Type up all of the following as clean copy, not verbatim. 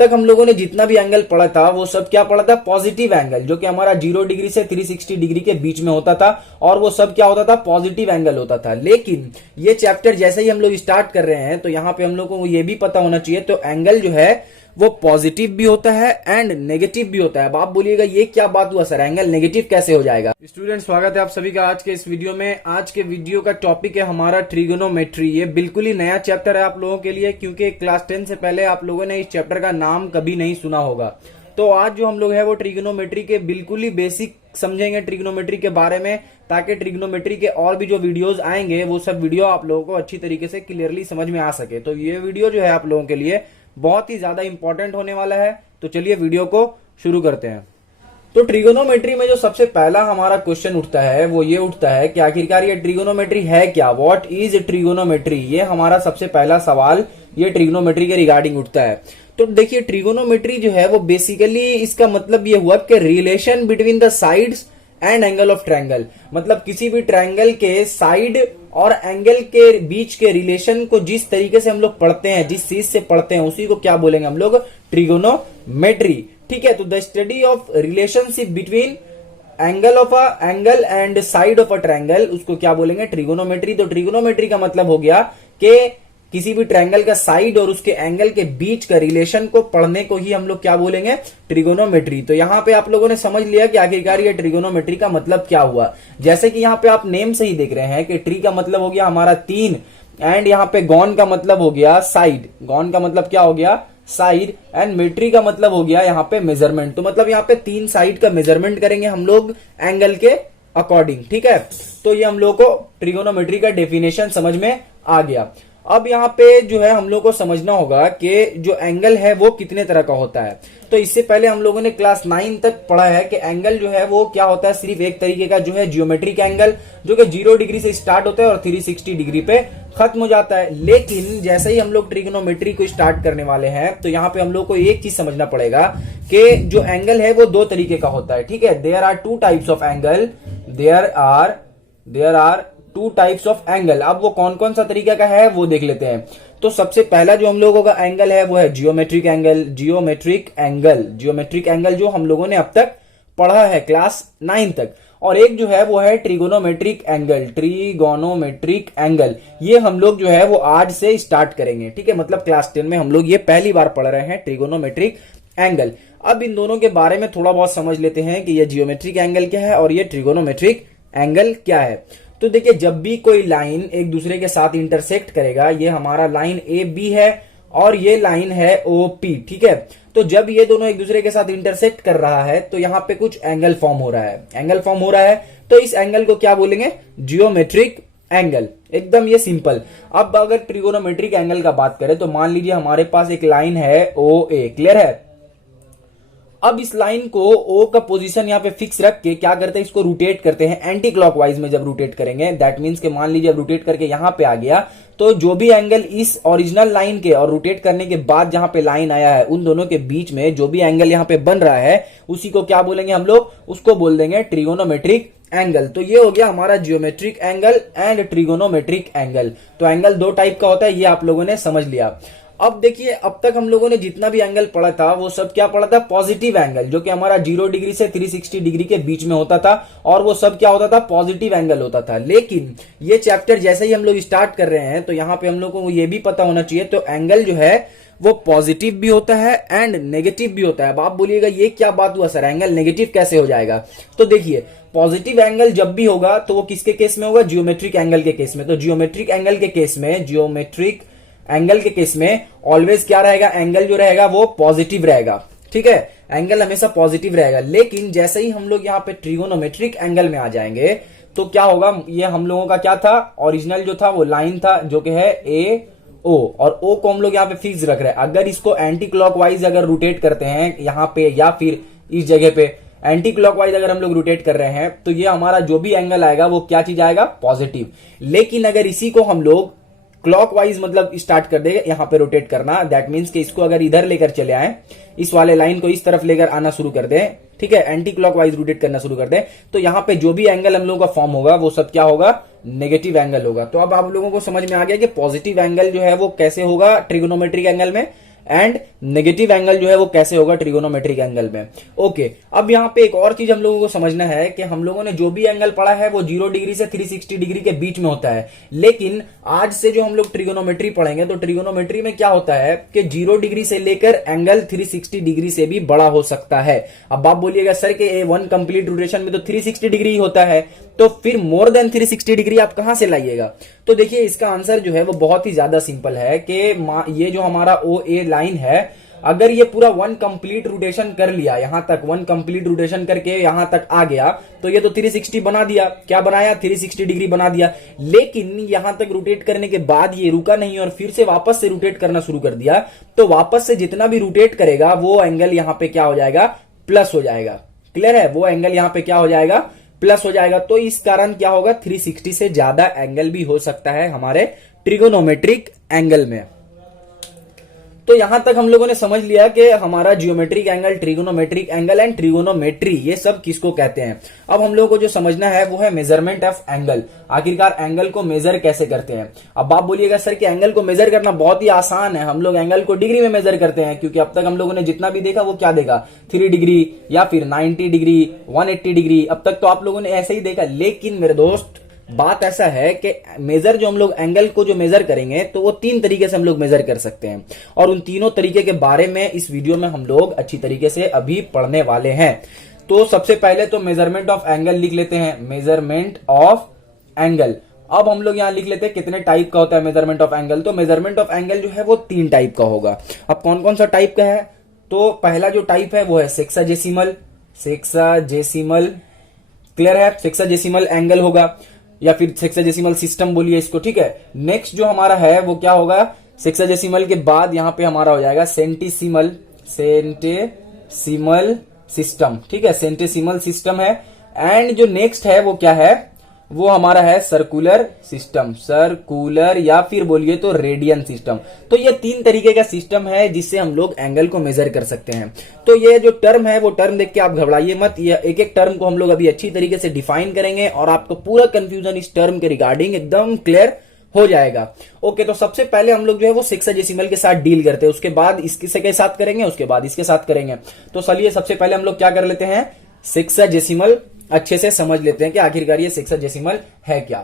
तक हम लोगों ने जितना भी एंगल पढ़ा था वो सब क्या पढ़ा था, पॉजिटिव एंगल, जो कि हमारा 0 डिग्री से 360 डिग्री के बीच में होता था, और वो सब क्या होता था, पॉजिटिव एंगल होता था। लेकिन ये चैप्टर जैसे ही हम लोग स्टार्ट कर रहे हैं तो यहाँ पे हम लोग को ये भी पता होना चाहिए, तो एंगल जो है वो पॉजिटिव भी होता है एंड नेगेटिव भी होता है। अब आप बोलिएगा ये क्या बात हुआ सर, एंगल नेगेटिव कैसे हो जाएगा। स्टूडेंट, स्वागत है आप सभी का आज के इस वीडियो में। आज के वीडियो का टॉपिक है हमारा ट्रिगोनोमेट्री। ये बिल्कुल ही नया चैप्टर है आप लोगों के लिए, क्योंकि क्लास 10 से पहले आप लोगों ने इस चैप्टर का नाम कभी नहीं सुना होगा। तो आज जो हम लोग है वो ट्रिगोनोमेट्री के बिल्कुल ही बेसिक समझेंगे ट्रिगोनोमेट्री के बारे में, ताकि ट्रिगोनोमेट्री के और भी जो वीडियोस आएंगे वो सब वीडियो आप लोगों को अच्छी तरीके से क्लियरली समझ में आ सके। तो ये वीडियो जो है आप लोगों के लिए बहुत ही ज्यादा इंपॉर्टेंट होने वाला है। तो चलिए वीडियो को शुरू करते हैं। तो ट्रिगोनोमेट्री में जो सबसे पहला हमारा क्वेश्चन उठता है वो ये उठता है कि आखिरकार ये ट्रिगोनोमेट्री है क्या, व्हाट इज ट्रिगोनोमेट्री। ये हमारा सबसे पहला सवाल ये ट्रिगोनोमेट्री के रिगार्डिंग उठता है। तो देखिए ट्रिगोनोमेट्री जो है वो बेसिकली इसका मतलब ये हुआ कि relation between the sides and angle of triangle, मतलब किसी भी ट्रायंगल के साइड और एंगल के बीच के रिलेशन को जिस तरीके से हम लोग पढ़ते हैं, जिस चीज से पढ़ते हैं, उसी को क्या बोलेंगे हम लोग, ट्रिगोनोमेट्री। ठीक है, तो the study of relationship between angle of a angle and side of a triangle, उसको क्या बोलेंगे, ट्रिगोनोमेट्री। तो ट्रिगोनोमेट्री का मतलब हो गया कि किसी भी ट्रायंगल का साइड और उसके एंगल के बीच का रिलेशन को पढ़ने को ही हम लोग क्या बोलेंगे, ट्रिगोनोमेट्री। तो यहाँ पे आप लोगों ने समझ लिया कि आखिरकार ये ट्रिगोनोमेट्री का मतलब क्या हुआ। जैसे कि यहाँ पे आप नेम से ही देख रहे हैं कि ट्री का मतलब हो गया हमारा 3, एंड यहाँ पे गॉन का मतलब हो गया साइड, गॉन का मतलब क्या हो गया, साइड, एंड मेट्री का मतलब हो गया यहाँ पे मेजरमेंट। तो मतलब यहाँ पे 3 साइड का मेजरमेंट करेंगे हम लोग एंगल के अकॉर्डिंग। ठीक है, तो ये हम लोग को ट्रिगोनोमेट्री का डेफिनेशन समझ में आ गया। अब यहाँ पे जो है हम लोग को समझना होगा कि जो एंगल है वो कितने तरह का होता है। तो इससे पहले हम लोगों ने क्लास 9 तक पढ़ा है कि एंगल जो है वो क्या होता है, सिर्फ एक तरीके का जो है जियोमेट्रिक एंगल, जो कि 0 डिग्री से स्टार्ट होता है और 360 डिग्री पे खत्म हो जाता है। लेकिन जैसे ही हम लोग ट्रिगोनोमेट्री को स्टार्ट करने वाले हैं तो यहाँ पे हम लोग को एक चीज समझना पड़ेगा कि जो एंगल है वो 2 तरीके का होता है। ठीक है, there are 2 types of angle, there are 2 types of angle. अब वो कौन कौन सा तरीका का है वो देख लेते हैं। तो सबसे पहला जो हम लोगों का एंगल है वो है जियोमेट्रिक एंगल। जियोमेट्रिक एंगल जो हम लोगों ने अब तक पढ़ा है क्लास 9 तक। और एक जो है वो है ट्रिगोनोमेट्रिक एंगल। ये हम लोग जो है वो आज से स्टार्ट करेंगे। ठीक है, मतलब क्लास 10 में हम लोग ये पहली बार पढ़ रहे हैं ट्रिगोनोमेट्रिक एंगल। अब इन दोनों के बारे में थोड़ा बहुत समझ लेते हैं कि ये जियोमेट्रिक एंगल क्या है और ये ट्रिगोनोमेट्रिक एंगल क्या है। तो देखिए जब भी कोई लाइन एक दूसरे के साथ इंटरसेक्ट करेगा, ये हमारा लाइन ए बी है और ये लाइन है ओ पी। ठीक है, तो जब ये दोनों एक दूसरे के साथ इंटरसेक्ट कर रहा है तो यहाँ पे कुछ एंगल फॉर्म हो रहा है। तो इस एंगल को क्या बोलेंगे, जियोमेट्रिक एंगल। एकदम ये सिंपल। अब अगर ट्रिगोनोमेट्रिक एंगल का बात करें तो मान लीजिए हमारे पास एक लाइन है ओ ए, क्लियर है। अब इस लाइन को ओ का पोजीशन यहाँ पे फिक्स रख के क्या करते हैं, इसको रोटेट करते हैं एंटी क्लॉकवाइज में। जब रोटेट करेंगे दैट मीन्स के मान लीजिए रोटेट करके यहाँ पे आ गया, तो जो भी एंगल इस ओरिजिनल लाइन के और रोटेट करने के बाद जहां पे लाइन आया है उन दोनों के बीच में जो भी एंगल यहाँ पे बन रहा है उसी को क्या बोलेंगे हम लोग, उसको बोल देंगे ट्रिगोनोमेट्रिक एंगल। तो ये हो गया हमारा geometric angle and trigonometric angle. तो एंगल 2 टाइप का होता है, ये आप लोगों ने समझ लिया। अब देखिए अब तक हम लोगों ने जितना भी एंगल पढ़ा था वो सब क्या पढ़ा था, पॉजिटिव एंगल, जो कि हमारा 0 डिग्री से 360 डिग्री के बीच में होता था, और वो सब क्या होता था, पॉजिटिव एंगल होता था। लेकिन ये चैप्टर जैसे ही हम लोग स्टार्ट कर रहे हैं तो यहाँ पे हम लोग को ये भी पता होना चाहिए, तो एंगल जो है वो पॉजिटिव भी होता है एंड नेगेटिव भी होता है। अब आप बोलिएगा ये क्या बात हुआ सर, एंगल नेगेटिव कैसे हो जाएगा। तो देखिए पॉजिटिव एंगल जब भी होगा तो वो किसके केस में होगा, जियोमेट्रिक एंगल के केस में। तो जियोमेट्रिक एंगल के केस में ऑलवेज क्या रहेगा, एंगल जो रहेगा वो पॉजिटिव रहेगा। ठीक है, एंगल हमेशा पॉजिटिव रहेगा। लेकिन जैसे ही हम लोग यहाँ पे ट्रिगोनोमेट्रिक एंगल में आ जाएंगे तो क्या होगा, ये हम लोगों का क्या था, ओरिजिनल जो था वो लाइन था जो कि है ए ओ, और ओ को हम लोग यहाँ पे फिक्स रख रहे हैं। अगर इसको एंटी क्लॉकवाइज अगर रोटेट करते हैं यहाँ पे या फिर इस जगह पे एंटी क्लॉकवाइज अगर हम लोग रोटेट कर रहे हैं तो ये हमारा जो भी एंगल आएगा वो क्या चीज आएगा, पॉजिटिव। लेकिन अगर इसी को हम लोग क्लॉकवाइज मतलब स्टार्ट कर देगा यहाँ पे रोटेट करना, दैट मीन्स कि इसको अगर इधर लेकर चले आए, इस वाले लाइन को इस तरफ लेकर आना शुरू कर दें, ठीक है, एंटी क्लॉकवाइज रोटेट करना शुरू कर दें, तो यहाँ पे जो भी एंगल हम लोगों का फॉर्म होगा वो सब क्या होगा, नेगेटिव एंगल होगा। तो अब आप लोगों को समझ में आ गया कि पॉजिटिव एंगल जो है वो कैसे होगा ट्रिगोनोमेट्रिक एंगल में, एंड नेगेटिव एंगल जो है वो कैसे होगा ट्रिगोनोमेट्रिक एंगल में। ओके, अब यहाँ पे एक और चीज हम लोगों को समझना है कि हम लोगों ने जो भी एंगल पढ़ा है वो 0 डिग्री से 360 डिग्री के बीच में होता है, लेकिन आज से जो हम लोग ट्रिगोनोमेट्री पढ़ेंगे तो ट्रिगोनोमेट्री में क्या होता है कि 0 डिग्री से लेकर एंगल 360 डिग्री से भी बड़ा हो सकता है। अब आप बोलिएगा सर कि वन कंप्लीट रोटेशन में तो 360 डिग्री होता है, तो फिर मोर देन 360 डिग्री आप कहां से लाइएगा? तो देखिए इसका आंसर जो है वो बहुत ही ज्यादा सिंपल है कि ये जो हमारा ओ ए लाइन है, अगर ये पूरा वन कंप्लीट रोटेशन कर लिया, यहां तक वन कंप्लीट रोटेशन करके यहां तक आ गया, तो ये तो 360 बना दिया। क्या बनाया? 360 डिग्री बना दिया। लेकिन यहां तक रोटेट करने के बाद ये रुका नहीं और फिर से वापस से रोटेट करना शुरू कर दिया, तो वापस से जितना भी रोटेट करेगा वो एंगल यहां पे क्या हो जाएगा? प्लस हो जाएगा। क्लियर है? वो एंगल यहां पे क्या हो जाएगा? प्लस हो जाएगा। तो इस कारण क्या होगा? 360 से ज्यादा एंगल भी हो सकता है हमारे ट्रिगोनोमेट्रिक एंगल में। तो यहां तक हम लोगों ने समझ लिया कि हमारा geometric angle, trigonometric angle and trigonometry ये सब किसको कहते हैं। अब हम लोगों को जो समझना है वो है मेजरमेंट ऑफ एंगल। आखिरकार एंगल को मेजर कैसे करते हैं। अब आप बोलिएगा सर कि एंगल को मेजर करना बहुत ही आसान है, हम लोग एंगल को डिग्री में मेजर करते हैं, क्योंकि अब तक हम लोगों ने जितना भी देखा वो क्या देखा? 3 डिग्री या फिर 90 डिग्री, 180 डिग्री, अब तक तो आप लोगों ने ऐसे ही देखा। लेकिन मेरे दोस्त बात ऐसा है कि मेजर जो हम लोग एंगल को जो मेजर करेंगे तो वो 3 तरीके से हम लोग मेजर कर सकते हैं, और उन तीनों तरीके के बारे में इस वीडियो में हम लोग अच्छी तरीके से अभी पढ़ने वाले हैं। तो सबसे पहले तो मेजरमेंट ऑफ एंगल लिख लेते हैं, मेजरमेंट ऑफ एंगल। अब हम लोग यहां लिख लेते हैं कितने टाइप का होता है मेजरमेंट ऑफ एंगल। तो मेजरमेंट ऑफ एंगल जो है वो 3 टाइप का होगा। अब कौन कौन सा टाइप का है? तो पहला जो टाइप है वो है सेक्साजेसिमल। सेक्साजेसिमल, क्लियर है? सेक्साजेसिमल एंगल होगा या फिर सेक्साजेसिमल सिस्टम बोलिए इसको, ठीक है। नेक्स्ट जो हमारा है वो क्या होगा? सेक्साजेसिमल के बाद यहां पे हमारा हो जाएगा सेंटीसिमल। सेंटीसिमल सिस्टम, ठीक है, सेंटीसिमल सिस्टम है। एंड जो नेक्स्ट है वो क्या है? वो हमारा है सर्कुलर सिस्टम, सर्कुलर या फिर बोलिए तो रेडियन सिस्टम। तो ये 3 तरीके का सिस्टम है जिससे हम लोग एंगल को मेजर कर सकते हैं। तो ये जो टर्म है वो टर्म देख के आप घबराइए मत, ये एक एक टर्म को हम लोग अभी अच्छी तरीके से डिफाइन करेंगे और आपको पूरा कंफ्यूजन इस टर्म के रिगार्डिंग एकदम क्लियर हो जाएगा। ओके, तो सबसे पहले हम लोग जो है वो सेक्साजेसिमल के साथ डील करते हैं, उसके बाद इसके के साथ करेंगे, उसके बाद इसके साथ करेंगे। तो चलिए सबसे पहले हम लोग क्या कर लेते हैं? सेक्साजेसिमल अच्छे से समझ लेते हैं कि आखिरकार ये सेक्साजेसिमल है क्या।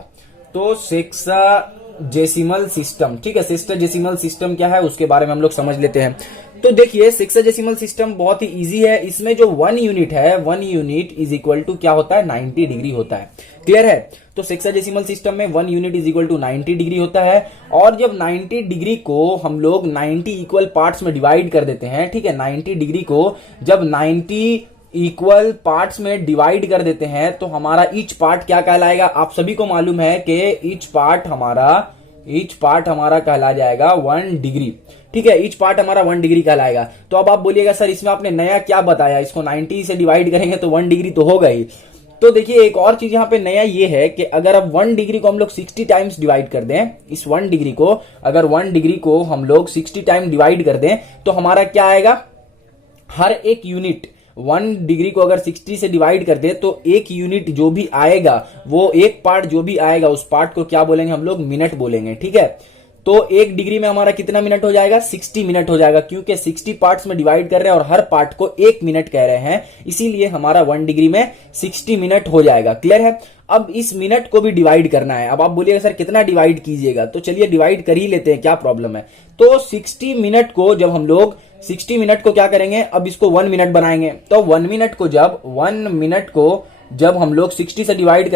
तो सेक्साजेसिमल सिस्टम, ठीक है, सेक्साजेसिमल सिस्टम क्या है उसके बारे में हम लोग समझ लेते हैं। तो देखिए सेक्साजेसिमल सिस्टम बहुत ही इजी है। इसमें जो 1 यूनिट है, 1 यूनिट इज इक्वल टू क्या होता है? 90 डिग्री होता है। क्लियर है? तो सेक्साजेसिमल सिस्टम में 1 unit is equal to 90 degree होता है। और जब 90 डिग्री को हम लोग 90 इक्वल पार्ट्स में डिवाइड कर देते हैं, ठीक है, 90 डिग्री को जब 90 इक्वल पार्ट्स में डिवाइड कर देते हैं तो हमारा ईच पार्ट क्या कहलाएगा? आप सभी को मालूम है कि ईच पार्ट हमारा कहला जाएगा 1 डिग्री, ठीक है, ईच पार्ट हमारा 1 डिग्री कहलाएगा। तो अब आप बोलिएगा सर इसमें आपने नया क्या बताया? इसको 90 से डिवाइड करेंगे तो 1 डिग्री तो होगा ही। तो देखिए एक और चीज यहाँ पे नया ये है कि अगर अब 1 डिग्री को हम लोग 60 टाइम्स डिवाइड कर दें, इस 1 डिग्री को अगर 1 डिग्री को हम लोग 60 टाइम डिवाइड कर दें तो हमारा क्या आएगा? हर एक यूनिट 1 डिग्री को अगर 60 से डिवाइड कर दे तो एक यूनिट जो भी आएगा, वो एक पार्ट जो भी आएगा उस पार्ट को क्या बोलेंगे हम लोग? मिनट बोलेंगे, ठीक है। तो 1 डिग्री में हमारा कितना मिनट हो जाएगा? 60 मिनट हो जाएगा, क्योंकि 60 पार्ट्स में डिवाइड कर रहे हैं और हर पार्ट को 1 मिनट कह रहे हैं, इसीलिए हमारा 1 डिग्री में 60 मिनट हो जाएगा। क्लियर है? अब इस मिनट को भी डिवाइड करना है। अब आप बोलिएगा सर कितना डिवाइड कीजिएगा? तो चलिए डिवाइड कर ही लेते हैं, क्या प्रॉब्लम है। तो 60 मिनट को जब हम लोग 60 मिनट को क्या करेंगे? अब इसको 1 मिनट बनाएंगे। तो 1 मिनट को जब हम लोग 60 से डिवाइड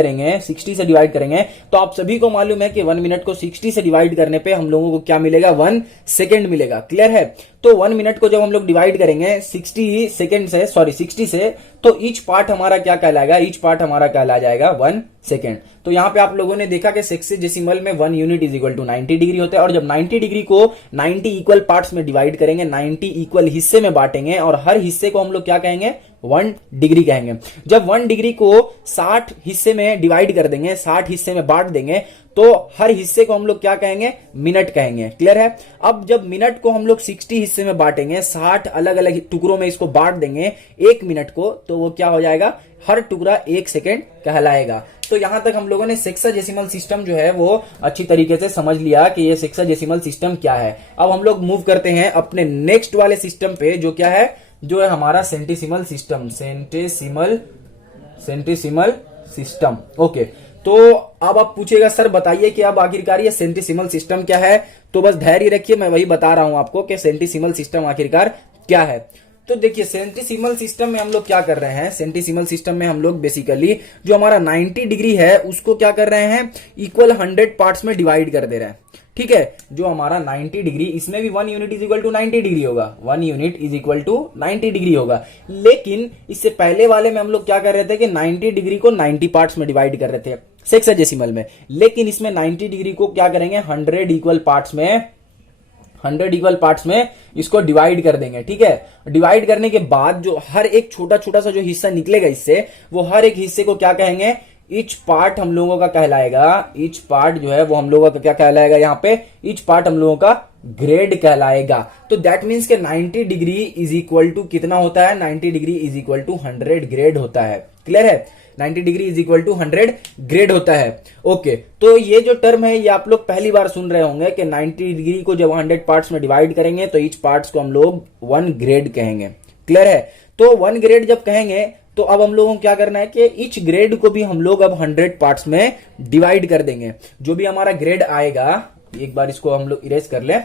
करेंगे तो आप सभी को मालूम है कि 1 मिनट को 60 से डिवाइड करने पे हम लोगों को क्या मिलेगा? 1 सेकेंड मिलेगा। क्लियर है? तो 1 मिनट को जब हम लोग डिवाइड करेंगे 60 से, तो ईच पार्ट हमारा क्या कहलाएगा? ईच पार्ट हमारा कहला जाएगा 1 सेकेंड। तो यहाँ पे आप लोगों ने देखा कि सेक्साजेसिमल में 1 unit is equal to 90 degree होता है, और जब 90 डिग्री को 90 इक्वल पार्ट्स में डिवाइड करेंगे, 90 इक्वल हिस्से में बांटेंगे और हर हिस्से को हम लोग क्या कहेंगे? 1 डिग्री कहेंगे। जब 1 डिग्री को 60 हिस्से में डिवाइड कर देंगे, 60 हिस्से में बांट देंगे, तो हर हिस्से को हम लोग क्या कहेंगे, मिनट कहेंगे। क्लियर है। अब जब मिनट को हम लोग 60 हिस्से में बांटेंगे, 60 अलग अलग टुकड़ों में इसको बांट देंगे 1 मिनट को, तो वो क्या हो जाएगा, हर टुकड़ा 1 सेकेंड कहलाएगा। तो यहां तक हम लोगों ने सेक्साडेसिमल सिस्टम जो है वो अच्छी तरीके से समझ लिया कि ये सेक्साडेसिमल सिस्टम क्या है। अब हम लोग मूव करते हैं अपने नेक्स्ट वाले सिस्टम पे, जो क्या है, जो है हमारा सेंटीसिमल सिस्टम। सेंटीसिमल सिस्टम। ओके, तो अब आप पूछेगा सर बताइए कि अब आखिरकार ये सेंटीसिमल सिस्टम क्या है। तो बस धैर्य रखिए, मैं वही बता रहा हूं आपको कि सेंटीसिमल सिस्टम आखिरकार क्या है। तो देखिए सेंटीसिमल सिस्टम में हम लोग क्या कर रहे हैं, सेंटीसिमल सिस्टम में हम लोग बेसिकली जो हमारा 90 डिग्री है उसको क्या कर रहे हैं, इक्वल 100 पार्ट्स में डिवाइड कर दे रहे हैं। ठीक है, जो हमारा 90 डिग्री, इसमें भी 1 unit is equal to 90 degree होगा, 1 unit is equal to 90 degree होगा। लेकिन इससे पहले वाले में हम लोग क्या कर रहे थे कि 90 डिग्री को 90 पार्ट्स में डिवाइड कर रहे थे सेक्साडेसिमल में। लेकिन इसमें 90 डिग्री को क्या करेंगे, 100 इक्वल पार्ट्स में इसको डिवाइड कर देंगे। ठीक है, डिवाइड करने के बाद जो हर एक छोटा छोटा सा जो हिस्सा निकलेगा इससे, वो हर एक हिस्से को क्या कहेंगे, ईच पार्ट हम लोगों का कहलाएगा। ईच पार्ट जो है वो हम लोगों का क्या कहलाएगा, यहाँ पे ईच पार्ट हम लोगों का ग्रेड कहलाएगा। तो दैट मीन्स के 90 डिग्री इज इक्वल टू कितना होता है, 90 degree is equal to 100 grade होता है। क्लियर है, 90 degree is equal to 100 grade होता है। ओके, तो ये जो टर्म है ये आप लोग पहली बार सुन रहे होंगे कि 90 डिग्री को जब 100 पार्ट्स में डिवाइड करेंगे तो ईच पार्ट्स को हम लोग 1 ग्रेड कहेंगे। क्लियर है, तो 1 ग्रेड जब कहेंगे तो अब हम लोगों को क्या करना है कि ईच ग्रेड को भी हम लोग अब 100 पार्ट्स में डिवाइड कर देंगे। जो भी हमारा ग्रेड आएगा, एक बार इसको हम लोग इरेज कर लें।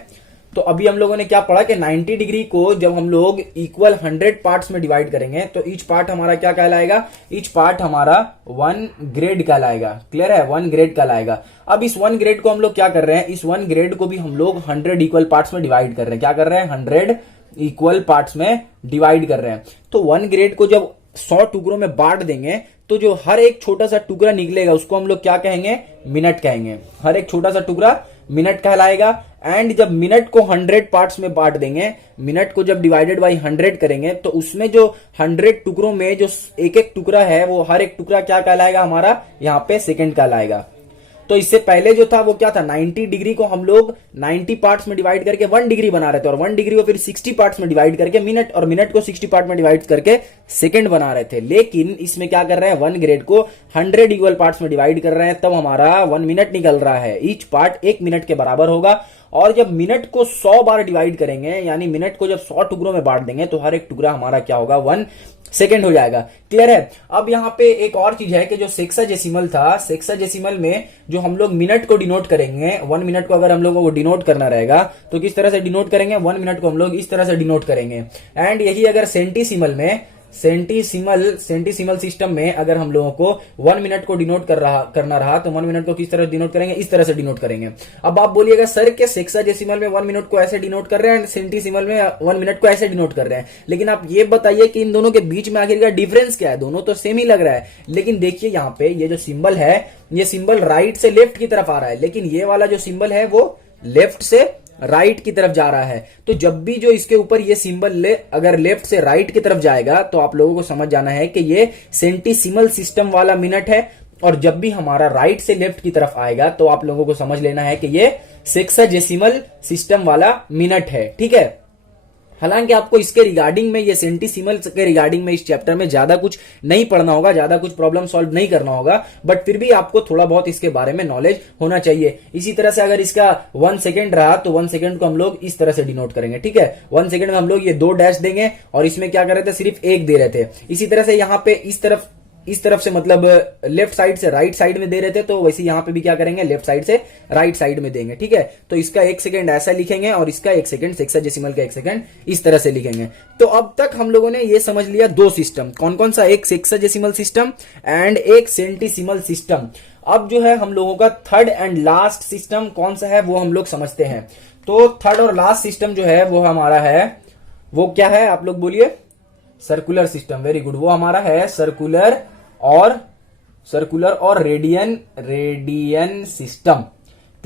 तो अभी हम लोगों ने क्या पढ़ा कि 90 डिग्री को जब हम लोग इक्वल 100 पार्ट्स में डिवाइड करेंगे तो ईच पार्ट हमारा क्या कहलाएगा, ईच पार्ट हमारा 1 ग्रेड कहलाएगा। क्लियर है, 1 ग्रेड कहलाएगा। अब इस 1 ग्रेड को हम लोग क्या कर रहे हैं, इस 1 ग्रेड को भी हम लोग 100 इक्वल पार्ट्स में डिवाइड कर रहे हैं। क्या कर रहे हैं, 100 इक्वल पार्ट्स में डिवाइड कर रहे हैं। तो 1 ग्रेड को जब 100 टुकड़ों में बांट देंगे तो जो हर एक छोटा सा टुकड़ा निकलेगा उसको हम लोग क्या कहेंगे, मिनट कहेंगे। हर एक छोटा सा टुकड़ा मिनट कहलाएगा। एंड जब मिनट को 100 पार्ट्स में बांट देंगे, मिनट को जब डिवाइडेड बाई 100 करेंगे तो उसमें जो 100 टुकड़ों में जो एक एक टुकड़ा है वो हर एक टुकड़ा क्या कहलाएगा, हमारा यहाँ पे सेकंड कहलाएगा। तो इससे पहले जो था वो क्या था, 90 डिग्री को हम लोग 90 पार्ट्स में डिवाइड करके 1 डिग्री बना रहे थे, और 1 डिग्री को फिर 60 पार्ट्स में डिवाइड करके मिनट, और मिनट को 60 पार्ट में डिवाइड करके सेकंड बना रहे थे। लेकिन इसमें क्या कर रहे हैं, 1 ग्रेड को 100 इक्वल पार्ट्स में डिवाइड कर रहे हैं, तब हमारा 1 मिनट निकल रहा है। ईच पार्ट 1 मिनट के बराबर होगा। और जब मिनट को 100 बार डिवाइड करेंगे, यानी मिनट को जब 100 टुकड़ों में बांट देंगे तो हर एक टुकड़ा हमारा क्या होगा, 1 सेकेंड हो जाएगा। क्लियर है। अब यहाँ पे एक और चीज है कि जो सेक्साडेसिमल था, सेक्साडेसिमल में जो हम लोग मिनट को डिनोट करेंगे, 1 मिनट को अगर हम लोगों को डिनोट करना रहेगा तो किस तरह से डिनोट करेंगे, 1 मिनट को हम लोग इस तरह से डिनोट करेंगे। एंड यही अगर सेंटीसिमल में, सेंटीसिमल सिस्टम में अगर हम लोगों को 1 मिनट को डिनोट करना रहा तो 1 मिनट को किस तरह डिनोट करेंगे, इस तरह से डिनोट करेंगे। अब आप बोलिएगा सर के सेक्साडेसिमल में 1 मिनट को ऐसे डिनोट कर रहे हैं, सेंटीसिमल में 1 मिनट को ऐसे डिनोट कर रहे हैं। लेकिन आप ये बताइए कि इन दोनों के बीच में आखिर का डिफरेंस क्या है, दोनों तो सेम ही लग रहा है। लेकिन देखिए यहाँ पे ये जो सिंबल है, ये सिंबल राइट से लेफ्ट की तरफ आ रहा है, लेकिन ये वाला जो सिंबल है वो लेफ्ट से राइट की तरफ जा रहा है। तो जब भी जो इसके ऊपर ये सिंबल अगर लेफ्ट से राइट की तरफ जाएगा तो आप लोगों को समझ जाना है कि ये सेंटीसिमल सिस्टम वाला मिनट है, और जब भी हमारा राइट से लेफ्ट की तरफ आएगा तो आप लोगों को समझ लेना है कि ये सेक्साडेसिमल सिस्टम वाला मिनट है। ठीक है। हालांकि आपको इसके रिगार्डिंग में, ये सेंटीसिमल के रिगार्डिंग में इस चैप्टर में ज्यादा कुछ नहीं पढ़ना होगा, ज्यादा कुछ प्रॉब्लम सॉल्व नहीं करना होगा, बट फिर भी आपको थोड़ा बहुत इसके बारे में नॉलेज होना चाहिए। इसी तरह से अगर इसका 1 सेकेंड रहा तो 1 सेकेंड को हम लोग इस तरह से डिनोट करेंगे। ठीक है, 1 सेकेंड में हम लोग ये 2 डैश देंगे और इसमें क्या कर रहे थे, सिर्फ 1 दे रहे थे। इसी तरह से यहाँ पे इस तरफ से मतलब लेफ्ट साइड से राइट साइड में दे रहे थे, तो वैसे यहाँ पे भी क्या करेंगे, लेफ्ट साइड से राइट साइड में देंगे। ठीक है, तो इसका 1 सेकेंड ऐसा लिखेंगे और इसका 1 सेकेंड, सेक्साडेसिमल का 1 सेकेंड इस तरह से लिखेंगे। तो अब तक हम लोगों ने ये समझ लिया 2 सिस्टम, कौन कौन सा, एक सेक्साडेसिमल सिस्टम एंड एक सेंटीसिमल सिस्टम। अब जो है हम लोगों का थर्ड एंड लास्ट सिस्टम कौन सा है वो हम लोग समझते हैं। तो थर्ड और लास्ट सिस्टम जो है वो हमारा है, वो क्या है आप लोग बोलिए, सर्कुलर सिस्टम। वेरी गुड, वो हमारा है सर्कुलर और रेडियन सिस्टम।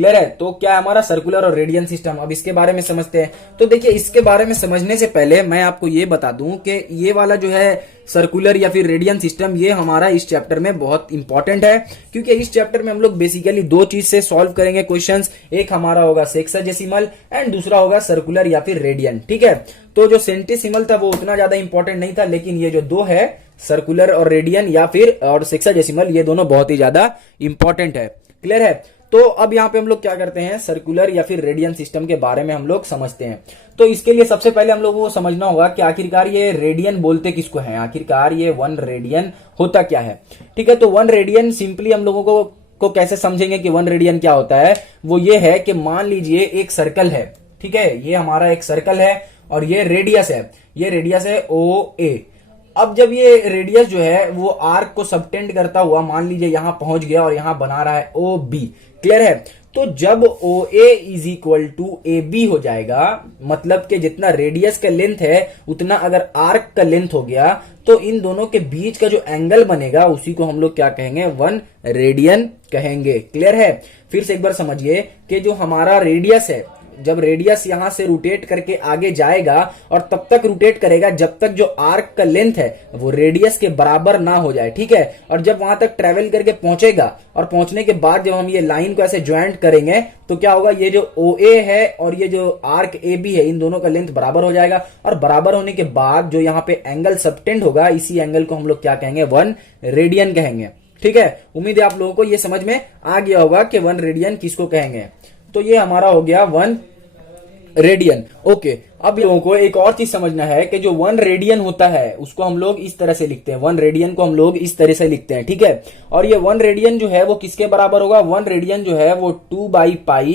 क्लियर है। तो क्या है हमारा सर्कुलर और रेडियन सिस्टम, अब इसके बारे में समझते हैं। तो देखिए इसके बारे में समझने से पहले मैं आपको ये बता दूं कि ये वाला जो है सर्कुलर या फिर रेडियन सिस्टम, ये हमारा इस चैप्टर में बहुत इंपॉर्टेंट है, क्योंकि इस चैप्टर में हम लोग बेसिकली दो चीज से सॉल्व करेंगे क्वेश्चंस। एक हमारा होगा सेक्साडेसिमल एंड दूसरा होगा सर्कुलर या फिर रेडियन, ठीक है। तो जो सेंटीसिमल था वो उतना ज्यादा इंपॉर्टेंट नहीं था, लेकिन ये जो दो है सर्कुलर और रेडियन या फिर और सेक्साडेसिमल, ये दोनों बहुत ही ज्यादा इंपॉर्टेंट है। क्लियर है। तो अब यहाँ पे हम लोग क्या करते हैं, सर्कुलर या फिर रेडियन सिस्टम के बारे में हम लोग समझते हैं। तो इसके लिए सबसे पहले हम लोगों को समझना होगा कि आखिरकार ये रेडियन बोलते किसको है, आखिरकार ये 1 रेडियन होता क्या है। ठीक है, तो 1 रेडियन सिंपली हम लोगों को कैसे समझेंगे कि 1 रेडियन क्या होता है। वो ये है कि मान लीजिए एक सर्कल है, ठीक है, ये हमारा एक सर्कल है और ये रेडियस है, ये रेडियस है OA। अब जब ये रेडियस जो है वो आर्क को सबटेंड करता हुआ मान लीजिए यहां पहुंच गया और यहां बना रहा है OB। क्लियर है। तो जब OA is equal to AB हो जाएगा, मतलब कि जितना रेडियस का लेंथ है उतना अगर आर्क का लेंथ हो गया, तो इन दोनों के बीच का जो एंगल बनेगा उसी को हम लोग क्या कहेंगे, 1 रेडियन कहेंगे। क्लियर है। फिर से एक बार समझिए कि जो हमारा रेडियस है, जब रेडियस यहां से रोटेट करके आगे जाएगा और तब तक रोटेट करेगा जब तक जो आर्क का लेंथ है वो रेडियस के बराबर ना हो जाए, ठीक है। और जब वहां तक ट्रेवल करके पहुंचेगा और पहुंचने के बाद जब हम ये लाइन को ऐसे ज्वाइंट करेंगे तो क्या होगा, ये जो OA है और ये जो आर्क AB है, इन दोनों का लेंथ बराबर हो जाएगा। और बराबर होने के बाद जो यहाँ पे एंगल सबटेंड होगा, इसी एंगल को हम लोग क्या कहेंगे, 1 रेडियन कहेंगे। ठीक है, उम्मीद है आप लोगों को ये समझ में आ गया होगा कि 1 रेडियन किसको कहेंगे। तो ये हमारा हो गया 1 रेडियन। ओके, अब लोगों को एक और चीज समझना है कि जो 1 रेडियन होता है उसको हम लोग इस तरह से लिखते हैं, 1 रेडियन को हम लोग इस तरह से लिखते हैं, ठीक है। और ये 1 रेडियन जो है वो किसके बराबर होगा, 1 रेडियन जो है वो 2 by pi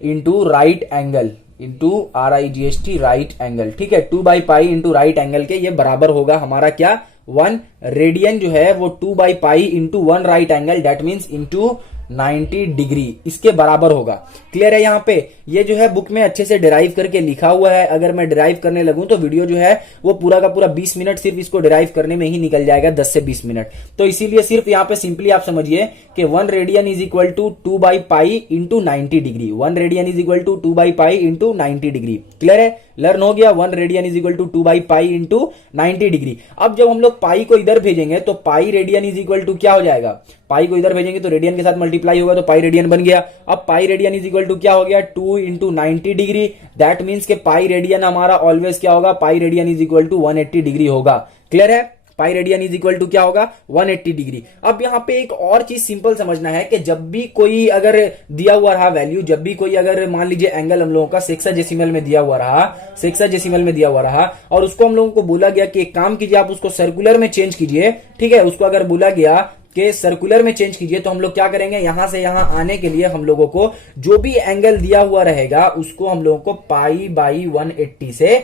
into right angle into RIGHT right angle, ठीक है। 2 by pi into right angle के ये बराबर होगा हमारा क्या, 1 रेडियन जो है वो 2 by pi into 1 right angle, that means into 90 degree, इसके बराबर होगा। क्लियर है। यहाँ पे ये जो है बुक में अच्छे से डिराइव करके लिखा हुआ है। अगर मैं डिराइव करने लगूं तो वीडियो जो है वो पूरा का पूरा 20 मिनट सिर्फ इसको डिराइव करने में ही निकल जाएगा, 10 से 20 मिनट। तो इसीलिए सिर्फ यहाँ पे सिंपली आप समझिए कि 1 radian is equal to 2 by pi into 90 degree, 1 radian is equal to 2 by pi into 90 degree. Clear है, लर्न हो गया। 1 radian is equal to 2 by pi into 90 degree. अब जब हम लोग पाई को इधर भेजेंगे तो pi radian is equal to क्या हो जाएगा, पाई को इधर भेजेंगे तो रेडियन के साथ मल्टीप्लाई होगा तो पाई रेडियन बन गया। अब pi radian is equal to क्या हो गया, 2 इंटू 90 डिग्री, दैट मीन्स के पाई रेडियन हमारा ऑलवेज क्या होगा, pi radian is equal to 180 degree होगा। क्लियर है, pi radian is equal to क्या होगा, 180 डिग्री। अब यहां पे एक और चीज सिंपल समझना है कि जब भी कोई अगर दिया हुआ रहा वैल्यू, जब भी कोई अगर मान लीजिए एंगल हम लोगों का सेक्साडेसिमल में दिया हुआ रहा और उसको हम लोगों को बोला गया कि एक काम कीजिए आप उसको सर्कुलर में चेंज कीजिए, ठीक है। उसको अगर बोला गया कि सर्कुलर में चेंज कीजिए तो हम लोग क्या करेंगे, यहां से यहां आने के लिए हम लोगों को जो भी एंगल दिया हुआ रहेगा उसको हम लोगों को पाई बाई 180 से,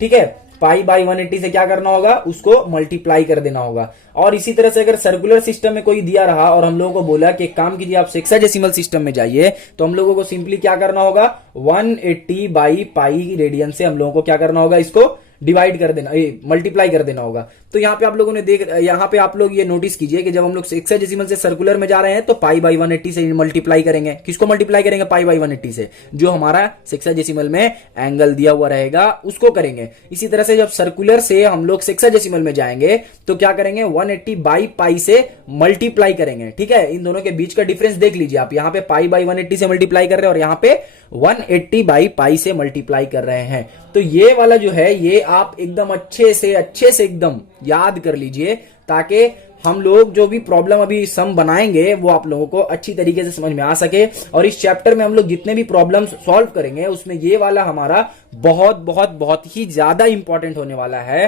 ठीक है, पाई बाई 180 से क्या करना होगा, उसको मल्टीप्लाई कर देना होगा। और इसी तरह से अगर सर्कुलर सिस्टम में कोई दिया रहा और हम लोगों को बोला कि काम कीजिए आप सेक्साडेसिमल सिस्टम में जाइए, तो हम लोगों को सिंपली क्या करना होगा, 180 बाई पाई रेडियन से हम लोगों को क्या करना होगा, इसको डिवाइड कर देना, मल्टीप्लाई कर देना होगा। तो यहाँ पे आप लोगों ने यहाँ पे आप लोग ये नोटिस कीजिए कि जब हम लोग सेक्साडेसिमल से सर्कुलर में जा रहे हैं तो पाई बाई 180 से मल्टीप्लाई करेंगे। किसको मल्टीप्लाई करेंगे, पाई बाई 180 से, जो हमारा सेक्साडेसिमल में एंगल दिया हुआ रहेगा उसको करेंगे। इसी तरह से जब सर्कुलर से हम लोग सेक्साडेसिमल में जाएंगे तो क्या करेंगे, 180 बाई पाई से मल्टीप्लाई करेंगे, ठीक है। इन दोनों के बीच का डिफरेंस देख लीजिए आप, यहाँ पे पाई बाई 180 से मल्टीप्लाई कर रहे हैं और यहाँ पे 180 बाई पाई से मल्टीप्लाई कर रहे हैं। तो ये वाला जो है ये आप एकदम अच्छे से एकदम याद कर लीजिए, ताकि हम लोग जो भी प्रॉब्लम अभी सम बनाएंगे वो आप लोगों को अच्छी तरीके से समझ में आ सके। और इस चैप्टर में हम लोग जितने भी प्रॉब्लम्स सॉल्व करेंगे उसमें ये वाला हमारा बहुत बहुत बहुत ही ज्यादा इंपॉर्टेंट होने वाला है।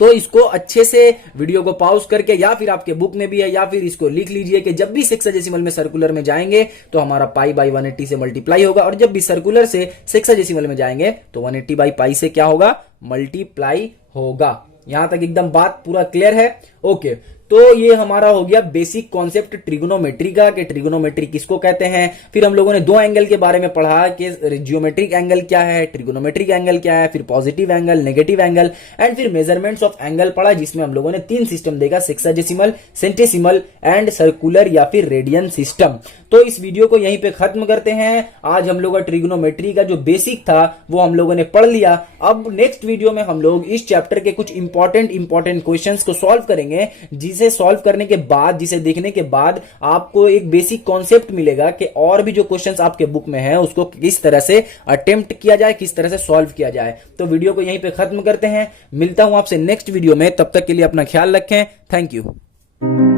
तो इसको अच्छे से वीडियो को पॉज करके, या फिर आपके बुक में भी है, या फिर इसको लिख लीजिए कि जब भी सेक्साडेसिमल में सर्कुलर में जाएंगे तो हमारा पाई बाई 180 से मल्टीप्लाई होगा, और जब भी सर्कुलर से सेक्साडेसिमल में जाएंगे तो 180 बाई पाई से क्या होगा, मल्टीप्लाई होगा। यहां तक एकदम बात पूरा क्लियर है। ओके, तो ये हमारा हो गया बेसिक कॉन्सेप्ट ट्रिगोनोमेट्री का, कि ट्रिगोनोमेट्री किसको कहते हैं। फिर हम लोगों ने 2 एंगल के बारे में पढ़ा कि जियोमेट्रिक एंगल क्या है, ट्रिगोनोमेट्रिक एंगल क्या है, फिर positive angle, negative angle, and फिर मेजरमेंट्स ऑफ एंगल पढ़ा, जिसमें हम लोगों ने 3 सिस्टम देखा, सेक्साडेसिमल, सेंटेसिमल एंड सर्कुलर या फिर रेडियन सिस्टम। तो इस वीडियो को यहीं पे खत्म करते हैं। आज हम लोग का ट्रिग्नोमेट्री का जो बेसिक था वो हम लोगों ने पढ़ लिया। अब नेक्स्ट वीडियो में हम लोग इस चैप्टर के कुछ इंपॉर्टेंट क्वेश्चंस को सॉल्व करेंगे, जिसे सॉल्व करने के बाद, जिसे देखने के बाद आपको एक बेसिक कॉन्सेप्ट मिलेगा कि और भी जो क्वेश्चंस आपके बुक में है उसको किस तरह से अटेम्प्ट किया जाए, किस तरह से सॉल्व किया जाए। तो वीडियो को यहीं पे खत्म करते हैं। मिलता हूं आपसे नेक्स्ट वीडियो में, तब तक के लिए अपना ख्याल रखें। Thank you.